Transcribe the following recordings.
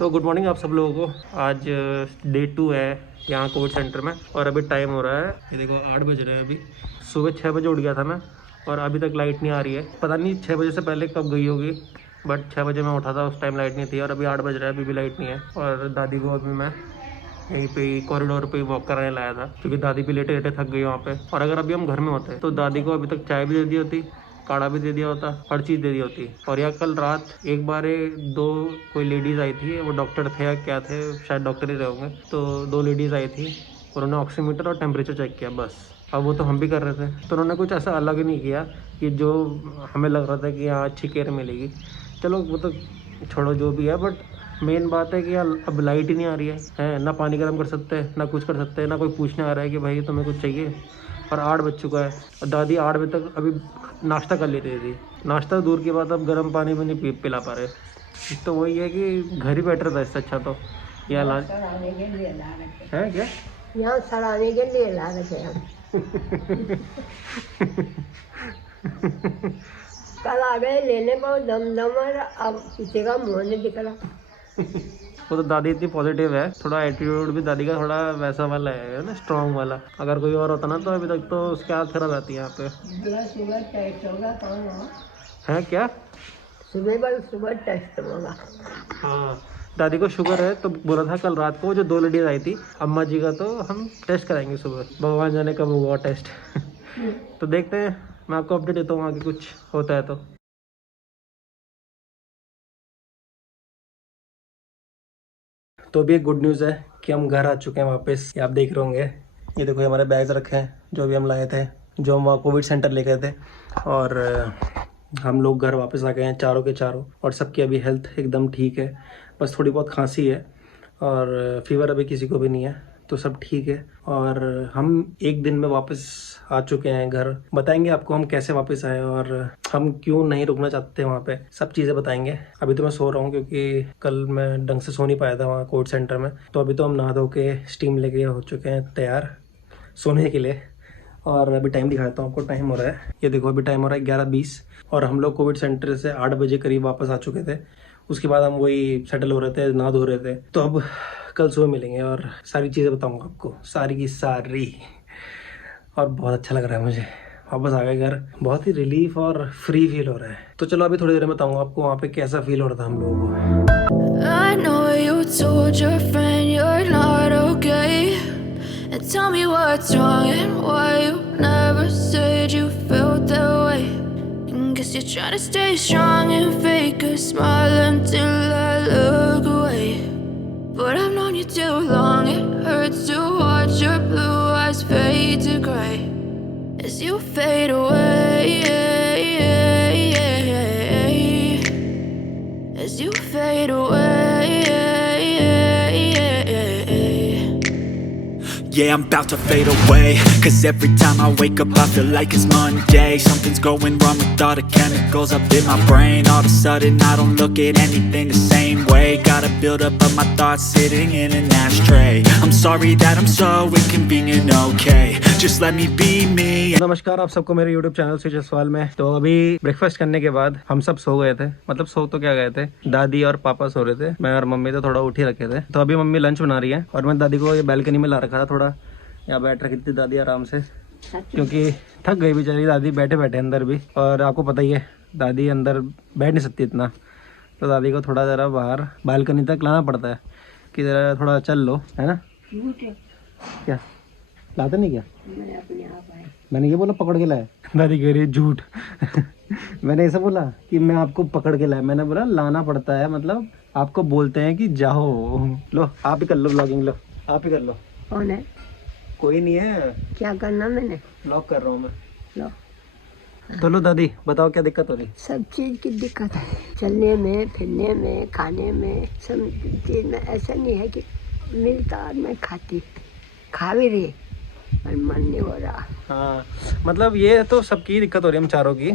तो good morning आप सब लोगों को। आज डे 2 है यहाँ कोविड सेंटर में और अभी टाइम हो रहा है, ये देखो 8 बज रहे हैं। अभी सुबह 6 बजे उठ गया था मैं और अभी तक लाइट नहीं आ रही है। पता नहीं 6 बजे से पहले कब गई होगी, बट 6 बजे मैं उठा था, उस टाइम लाइट नहीं थी और अभी 8 बज रहा है, अभी भी लाइट नहीं है। और दादी को अभी मैं यहीं पे कॉरिडोर पे वॉक कराने लाया था क्योंकि दादी भी लेटे लेटे थक गई वहाँ पे। और अगर अभी हम घर में होते तो दादी को अभी तक चाय भी दे दी होती, काढ़ा भी दे दिया होता, हर चीज़ दे दी होती। और या कल रात एक बार दो कोई लेडीज़ आई थी, वो डॉक्टर थे या क्या थे, शायद डॉक्टर ही रहे होंगे, तो 2 लेडीज़ आई थी, उन्होंने ऑक्सीमीटर और टेम्परेचर चेक किया बस। अब वो तो हम भी कर रहे थे, तो उन्होंने कुछ ऐसा अलग नहीं किया कि जो हमें लग रहा था कि यहाँ अच्छी केयर मिलेगी। चलो वो तो छोड़ो जो भी है, बट मेन बात है कि यार अब लाइट ही नहीं आ रही है ना पानी गर्म कर सकते हैं, ना कुछ कर सकते हैं, ना कोई पूछने आ रहा है कि भाई तुम्हें कुछ चाहिए। और 8 बज चुका है और दादी 8 बजे तक अभी नाश्ता कर लेती थी। नाश्ता दूर की बात, अब गर्म पानी भी नहीं पिला पा रहे। तो वही है कि घर ही बेटर था इससे अच्छा। तो यहाँ ला है क्या, यहाँ सराहने के लिए ला रखे हम। कल आ गए लेने को दम और अब किसी का मुँह नहीं दिख रहा। वो तो दादी इतनी पॉजिटिव है, थोड़ा एटीट्यूड भी दादी का थोड़ा वैसा वाला है ना, स्ट्रॉन्ग वाला। अगर कोई और होता ना तो अभी तक तो उसके हाथ खराब रहती है यहाँ पे। सुबह टेस्ट होगा कौन हो? है क्या? सुबह टेस्ट होगा। हाँ दादी को शुगर है, तो बोला था कल रात को जो 2 लेडीज आई थी अम्मा जी का, तो हम टेस्ट कराएंगे सुबह, भगवान जाने कब होगा टेस्ट। तो देखते हैं, मैं आपको अपडेट देता हूँ आगे कुछ होता है तो। तो अभी एक गुड न्यूज़ है कि हम घर आ चुके हैं वापस। ये आप देख रहे होंगे, ये देखो हमारे बैग्स रखे हैं जो भी हम लाए थे, जो हम वहाँ कोविड सेंटर ले गए थे। और हम लोग घर वापस आ गए हैं चारों के चारों, और सबकी अभी हेल्थ एकदम ठीक है। बस थोड़ी बहुत खांसी है और फीवर अभी किसी को भी नहीं है, तो सब ठीक है। और हम एक दिन में वापस आ चुके हैं घर। बताएंगे आपको हम कैसे वापस आए और हम क्यों नहीं रुकना चाहते वहाँ पे, सब चीज़ें बताएंगे। अभी तो मैं सो रहा हूँ क्योंकि कल मैं ढंग से सो नहीं पाया था वहाँ कोविड सेंटर में। तो अभी तो हम नहा धो के स्टीम लेके हो चुके हैं तैयार सोने के लिए। और अभी टाइम दिखाता हूँ आपको, टाइम हो रहा है, ये देखो अभी टाइम हो रहा है 11:20 और हम लोग कोविड सेंटर से 8 बजे करीब वापस आ चुके थे। उसके बाद हम वही सेटल हो रहे थे, नहा धो रहे थे। तो अब कल सुबह मिलेंगे और सारी चीज़ें बताऊंगा आपको, सारी की सारी। और बहुत अच्छा लग रहा है मुझे, वापस आ गए घर, बहुत ही रिलीफ और फ्री फील हो रहा है। तो चलो अभी थोड़ी देर में बताऊंगा आपको वहाँ पे कैसा फील हो रहा था हम लोगों को। I know you told your friend you're not okay, and tell me what's wrong and why you never said you felt that way. And guess you're trying to stay strong and fake a smile until I look away. But I've known you too long, it hurts to watch your blue eyes fade to gray as you fade away, as you fade away. Yeah, I'm about to fade away, cause every time I wake up I feel like it's Monday. Something's going wrong with all the chemicals up in my brain. All of a sudden I don't look at anything the same way. Gotta build up of my thoughts sitting in an ashtray. I'm sorry that I'm so inconvenient, okay, just let me be me. नमस्कार आप सबको मेरे YouTube channel से जसवाल में। तो अभी breakfast करने के बाद हम सब सो गए थे, मतलब सो तो क्या गए थे, दादी और पापा सो रहे थे, मैं और मम्मी तो थोड़ा उठ ही रखे थे। तो अभी मम्मी लंच बना रही है और मैं दादी को ये बालकनी में ला रखा था, थोड़ा यहाँ बैठ रखी थी दादी आराम से, क्योंकि थक गई बेचारी दादी बैठे बैठे अंदर भी। और आपको पता ही है दादी अंदर बैठ नहीं सकती इतना, तो दादी को थोड़ा ज़रा बाहर बालकनी तक लाना पड़ता है कि ज़रा थोड़ा चल लो, है ना। क्या लाते नहीं क्या? मैंने ये बोला पकड़ के लाया, दादी कह रही है झूठ। मैंने ऐसा बोला कि मैं आपको पकड़ के लाया, मैंने बोला लाना पड़ता है, मतलब आपको बोलते हैं कि जाओ। लो आप ही कर लो ब्लॉगिंग, लो आप ही कर लो। कौन है? कोई नहीं है। क्या करना मैंने? ब्लॉग कर रहा हूँ मैं। लो तो लो दादी बताओ क्या दिक्कत हो रही? सब चीज़ की दिक्कत है, चलने में, फिरने में, खाने में, सब चीज़ में। ऐसा नहीं है कि मिलता मैं खाती, खा भी रही पर मन नहीं हो रहा। हाँ मतलब ये तो सबकी दिक्कत हो रही है, हम चारों की।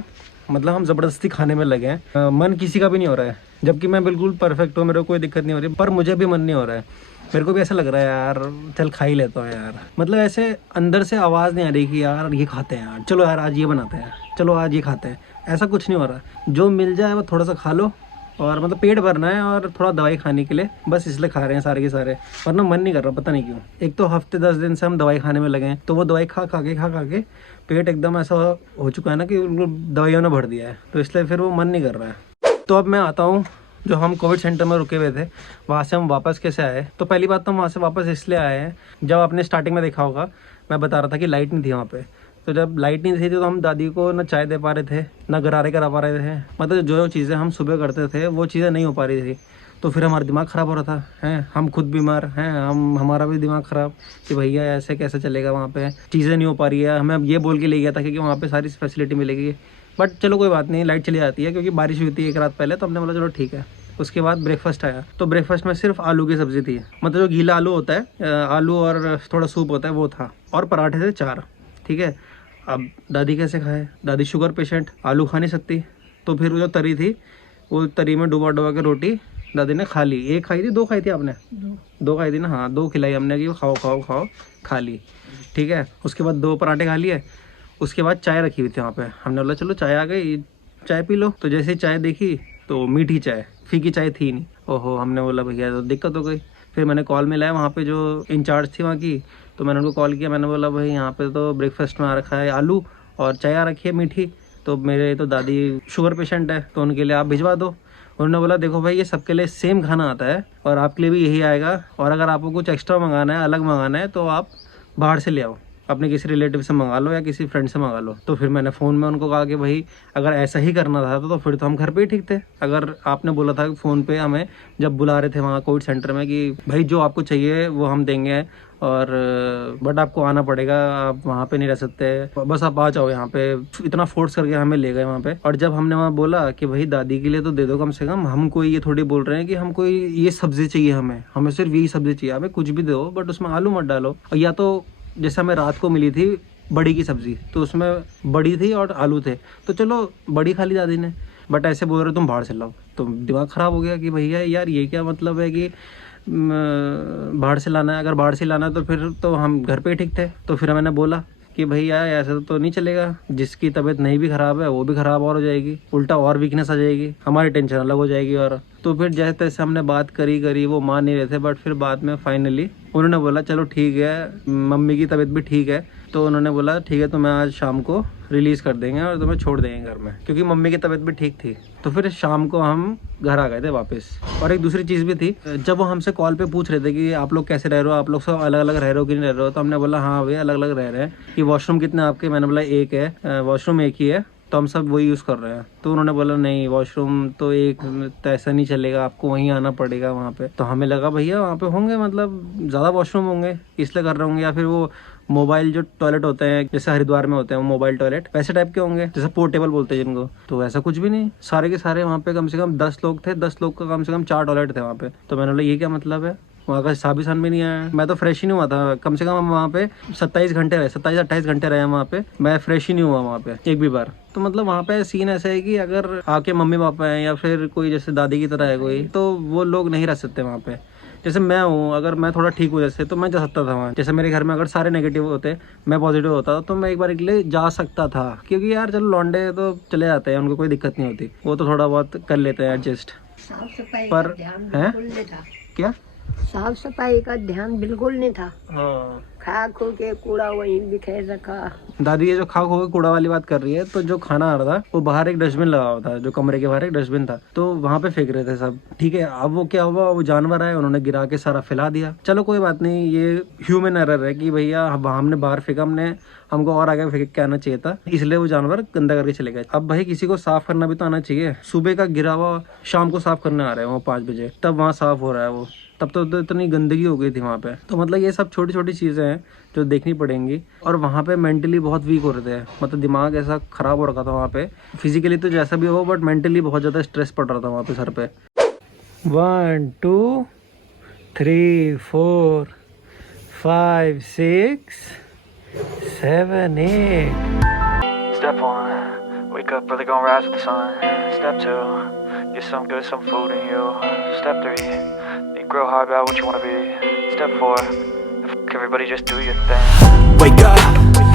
मतलब हम ज़बरदस्ती खाने में लगे हैं, मन किसी का भी नहीं हो रहा है, जबकि मैं बिल्कुल परफेक्ट हूँ, मेरे को कोई दिक्कत नहीं हो रही, पर मुझे भी मन नहीं हो रहा है। मेरे को भी ऐसा लग रहा है यार चल खा ही लेता हूँ यार, मतलब ऐसे अंदर से आवाज़ नहीं आ रही कि यार ये खाते हैं यार, चलो यार आज ये बनाते हैं, चलो आज ये खाते हैं, ऐसा कुछ नहीं हो रहा। जो मिल जाए वो थोड़ा सा खा लो और मतलब पेट भरना है और थोड़ा दवाई खाने के लिए, बस इसलिए खा रहे हैं सारे के सारे, वरना मन नहीं कर रहा, पता नहीं क्यों। एक तो हफ्ते 10 दिन से हम दवाई खाने में लगे हैं, तो वो दवाई खा खा के पेट एकदम ऐसा हो चुका है ना कि उनको दवाइयों ने भर दिया है, तो इसलिए फिर वो मन नहीं कर रहा है। तो अब मैं आता हूँ, जो हम कोविड सेंटर में रुके हुए थे वहाँ से हम वापस कैसे आए। तो पहली बात तो हम वहाँ से वापस इसलिए आए हैं, जब आपने स्टार्टिंग में देखा होगा मैं बता रहा था कि लाइट नहीं थी वहाँ पे। तो जब लाइट नहीं थी तो हम दादी को ना चाय दे पा रहे थे, ना गरारे करा पा रहे थे, मतलब जो चीज़ें हम सुबह करते थे वो चीज़ें नहीं हो पा रही थी। तो फिर हमारा दिमाग ख़राब हो रहा था, हैं हम खुद बीमार हैं, हमारा भी दिमाग ख़राब कि भैया ऐसे कैसे चलेगा, वहाँ पे चीज़ें नहीं हो पा रही है। हमें अब ये बोल के ले गया था कि वहाँ पे सारी फैसिलिटी मिलेगी, बट चलो कोई बात नहीं, लाइट चली जाती है, क्योंकि बारिश हुई थी एक रात पहले, तो हमने बोला चलो ठीक है। उसके बाद ब्रेकफास्ट आया, तो ब्रेकफास्ट में सिर्फ आलू की सब्ज़ी थी, मतलब जो गीला आलू होता है, आलू और थोड़ा सूप होता है वो था, और पराठे थे 4, ठीक है। अब दादी कैसे खाए, दादी शुगर पेशेंट, आलू खा नहीं सकती, तो फिर वो जो तरी थी वो तरी में डुबा के रोटी दादी ने खा ली। एक खाई थी, 2 खाई थी आपने? 2 खाई थी ना, हाँ 2 खिलाई हमने कि खाओ खाओ खाओ, खा ली, ठीक है। उसके बाद 2 पराठे खा लिए। उसके बाद चाय रखी हुई थी वहाँ पे, हमने बोला चलो चाय आ गई, चाय पी लो। तो जैसे ही चाय देखी तो मीठी चाय, फीकी चाय थी नहीं। ओहो, हमने बोला भैया तो दिक्कत हो गई। फिर मैंने कॉल मिलाया वहाँ पे जो इंचार्ज थी वहाँ की, तो मैंने उनको कॉल किया, मैंने बोला भाई यहाँ पे तो ब्रेकफास्ट में आ रखा है आलू और चाय आ रखी है मीठी, तो मेरे तो दादी शुगर पेशेंट है, तो उनके लिए आप भिजवा दो। उन्होंने बोला देखो भाई ये सबके लिए सेम खाना आता है और आपके लिए भी यही आएगा, और अगर आपको कुछ एक्स्ट्रा मंगाना है, अलग मंगाना है, तो आप बाहर से ले आओ, अपने किसी रिलेटिव से मंगा लो या किसी फ्रेंड से मंगा लो। तो फिर मैंने फ़ोन में उनको कहा कि भाई अगर ऐसा ही करना था तो फिर तो हम घर पे ही ठीक थे। अगर आपने बोला था फ़ोन पे हमें जब बुला रहे थे वहाँ कोविड सेंटर में कि भाई जो आपको चाहिए वो हम देंगे, और बट आपको आना पड़ेगा, आप वहाँ पे नहीं रह सकते, बस आप आ जाओ यहाँ पे, इतना फोर्स करके हमें ले गए वहाँ पे। और जब हमने वहाँ बोला कि भाई दादी के लिए तो दे दो कम से कम, हम कोई ये थोड़ी बोल रहे हैं कि हमको ये सब्ज़ी चाहिए, हमें सिर्फ यही सब्ज़ी चाहिए, हमें कुछ भी दो बट उसमें आलू मत डालो। और या तो जैसे हमें रात को मिली थी बड़ी की सब्ज़ी, तो उसमें बड़ी थी और आलू थे, तो चलो बड़ी खा ली दादी ने, बट ऐसे बोल रहे तुम बाहर से लाओ। तो दिमाग ख़राब हो गया कि भैया यार ये क्या मतलब है कि बाहर से लाना है, अगर बाहर से लाना है तो फिर तो हम घर पे ही ठीक थे। तो फिर मैंने बोला कि भैया ऐसा तो नहीं चलेगा, जिसकी तबीयत नहीं भी ख़राब है वो भी ख़राब और हो जाएगी, उल्टा और वीकनेस आ जाएगी, हमारी टेंशन अलग हो जाएगी। और तो फिर जैसे तैसे हमने बात करी, वो मान नहीं रहे थे, बट फिर बाद में फाइनली उन्होंने बोला चलो ठीक है, मम्मी की तबीयत भी ठीक है, तो उन्होंने बोला ठीक है तुम्हें आज शाम को रिलीज़ कर देंगे और तुम्हें छोड़ देंगे घर में, क्योंकि मम्मी की तबीयत भी ठीक थी। तो फिर शाम को हम घर आ गए थे वापस। और एक दूसरी चीज़ भी थी, जब वो हमसे कॉल पे पूछ रहे थे कि आप लोग कैसे रह रहे हो, आप लोग सब अलग अलग रह रहे हो कि नहीं रह रहे हो, तो हमने बोला हाँ भैया अलग अलग रह रहे हैं। कि वॉशरूम कितने आपके, मैंने बोला एक है, वॉशरूम एक ही है, तो हम सब वही यूज़ कर रहे हैं। तो उन्होंने बोला नहीं वॉशरूम तो एक, तो ऐसा नहीं चलेगा, आपको वहीं आना पड़ेगा वहाँ पे। तो हमें लगा भैया वहाँ पे होंगे मतलब ज़्यादा वॉशरूम होंगे इसलिए कर रहे होंगे, या फिर वो मोबाइल जो टॉयलेट होते हैं जैसे हरिद्वार में होते हैं वो मोबाइल टॉयलेट वैसे टाइप के होंगे, जैसे पोर्टेबल बोलते हैं जिनको। तो ऐसा कुछ भी नहीं, सारे के सारे वहाँ पे कम से कम 10 लोग थे, 10 लोग का कम से कम 4 टॉयलेट थे वहाँ पे। तो मैंने बोला ये क्या मतलब है, वहाँ का हिसाब भी भी नहीं आया। मैं तो फ्रेश ही नहीं हुआ था, कम से कम हम वहाँ पे 27 घंटे रहे, 27-28 घंटे रहे वहाँ पे, मैं फ्रेश ही नहीं हुआ वहाँ पे एक भी बार। तो मतलब वहाँ पे सीन ऐसा है कि अगर आके मम्मी पापा हैं या फिर कोई जैसे दादी की तरह है कोई, तो वो लोग नहीं रह सकते वहाँ पे। जैसे मैं हूँ, अगर मैं थोड़ा ठीक हूँ जैसे, तो मैं जा सकता था वहाँ। जैसे मेरे घर में अगर सारे नेगेटिव होते, मैं पॉजिटिव होता, तो मैं एक बार के लिए जा सकता था, क्योंकि यार चलो लौंडे तो चले जाते हैं, उनको कोई दिक्कत नहीं होती, वो तो थोड़ा बहुत कर लेते हैं एडजस्ट। साफ सफाई पर का ध्यान है बिल्कुल नहीं था। क्या साफ सफाई का ध्यान बिल्कुल नहीं था। हाँ, खा खो के कूड़ा वहीं बिखेर रखा। दादी ये जो खा खो के कूड़ा वाली बात कर रही है, तो जो खाना आ रहा था वो बाहर एक डस्टबिन लगा हुआ था, जो कमरे के बाहर एक डस्टबिन था, तो वहाँ पे फेंक रहे थे सब, ठीक है। अब वो क्या हुआ, वो जानवर आए, उन्होंने गिरा के सारा फैला दिया। चलो कोई बात नहीं, ये ह्यूमन एरर है कि भैया हमने बाहर फेंका, हमको और आगे फेंक के आना चाहिए था, इसलिए वो जानवर गंदा करके चले गए। अब भाई किसी को साफ करना भी तो आना चाहिए। सुबह का गिरा हुआ शाम को साफ करने आ रहे हैं वो 5 बजे, तब वहाँ साफ हो रहा है वो, तब तो इतनी गंदगी हो गई थी वहाँ पे। तो मतलब ये सब छोटी छोटी चीज़ें हैं जो देखनी पड़ेंगी। और वहाँ पे मेंटली बहुत वीक हो रहे थे, मतलब दिमाग ऐसा ख़राब हो रखा था वहाँ पे। फिजिकली तो जैसा भी हो, बट मेंटली बहुत ज़्यादा स्ट्रेस पड़ रहा था वहाँ पे सर पे। 1 2 3 4 5 6 7 8 Step 1, wake up early, gonna rise with the sun. Step 2, get some food in you. Step 3, think real hard about what you wanna be. Step 4, everybody just do your thing. Wake up,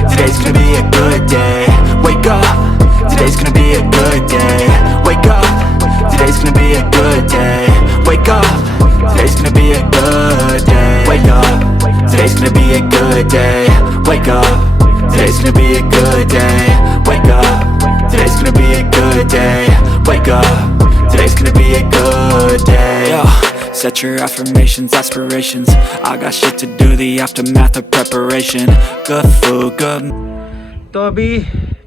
today's gonna be a good day. Wake up, today's gonna be a good day. Wake up, today's gonna be a good day. Wake up, today's gonna be a good day. Wake up, today's gonna be a good day. Wake up, today's gonna be a good day. Wake up, today's gonna be a good day. Wake up, today's gonna be a good day. Yo, set your affirmations, aspirations. I got shit to do, the aftermath of preparation. Good food, good. तो अभी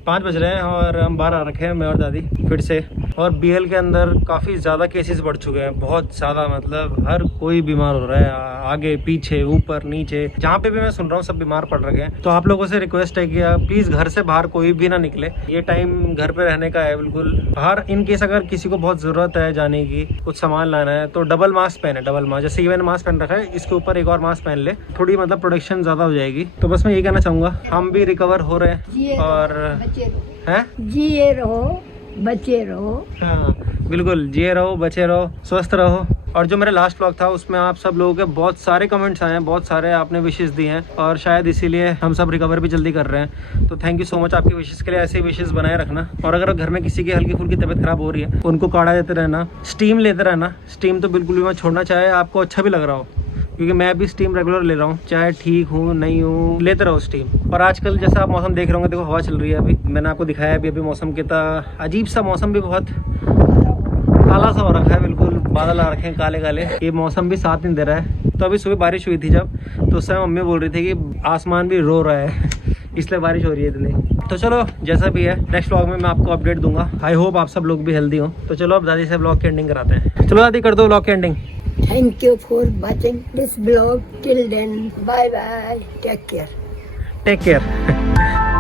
5 बज रहे हैं और हम बाहर आ रखे हैं, मैं और दादी फिर से। और बीएल के अंदर काफ़ी ज़्यादा केसेस बढ़ चुके हैं, बहुत ज़्यादा, मतलब हर कोई बीमार हो रहा है, आगे पीछे ऊपर नीचे, जहाँ पे भी मैं सुन रहा हूँ सब बीमार पड़ रखे हैं। तो आप लोगों से रिक्वेस्ट है कि प्लीज़ घर से बाहर कोई भी ना निकले, ये टाइम घर पे रहने का है बिल्कुल। बाहर इन केस अगर किसी को बहुत ज़रूरत है जाने की, कुछ सामान लाना है, तो डबल मास्क पहने, डबल मास्क, जैसे मैंने मास्क पहन रखा है, इसके ऊपर एक और मास्क पहन ले, थोड़ी मतलब प्रोटेक्शन ज़्यादा हो जाएगी। तो बस मैं ये कहना चाहूँगा, हम भी रिकवर हो रहे हैं और हैं, जिए रहो, बचे रहो। हाँ बिल्कुल, जिए रहो, बचे रहो, स्वस्थ रहो। और जो मेरा लास्ट व्लॉग था उसमें आप सब लोगों के बहुत सारे कमेंट्स आए हैं, बहुत सारे आपने विशेस दिए हैं और शायद इसीलिए हम सब रिकवर भी जल्दी कर रहे हैं। तो थैंक यू सो मच आपकी विशेस के लिए, ऐसे विशेस बनाए रखना। और अगर घर में किसी की हल्की फुल्की तबीयत खराब हो रही है, उनको काढ़ा देते रहना, स्टीम लेते रहना। स्टीम तो बिल्कुल भी मत छोड़ना, चाहे आपको अच्छा भी लग रहा हो, क्योंकि मैं भी स्टीम रेगुलर ले रहा हूँ, चाहे ठीक हूँ नहीं हूँ, लेते रहो स्टीम। और आजकल जैसा आप मौसम देख रहे होंगे, देखो हवा चल रही है, अभी मैंने आपको दिखाया अभी मौसम कितना अजीब सा, मौसम भी बहुत काला सा हो रखा है, बिल्कुल बादल आ रखे हैं काले काले, ये मौसम भी साथ नहीं दे रहा है। तो अभी सुबह बारिश हुई थी जब, तो उस समय मम्मी बोल रही थी कि आसमान भी रो रहा है इसलिए बारिश हो रही है इतनी। तो चलो जैसा भी है, नेक्स्ट व्लॉग में मैं आपको अपडेट दूंगा। आई होप आप सब लोग भी हेल्दी हो। तो चलो अब दादी से व्लॉग की एंडिंग कराते हैं। चलो दादी कर दो व्लॉग की ending. Thank you for watching this vlog. Till then, bye bye. Take care. Take care.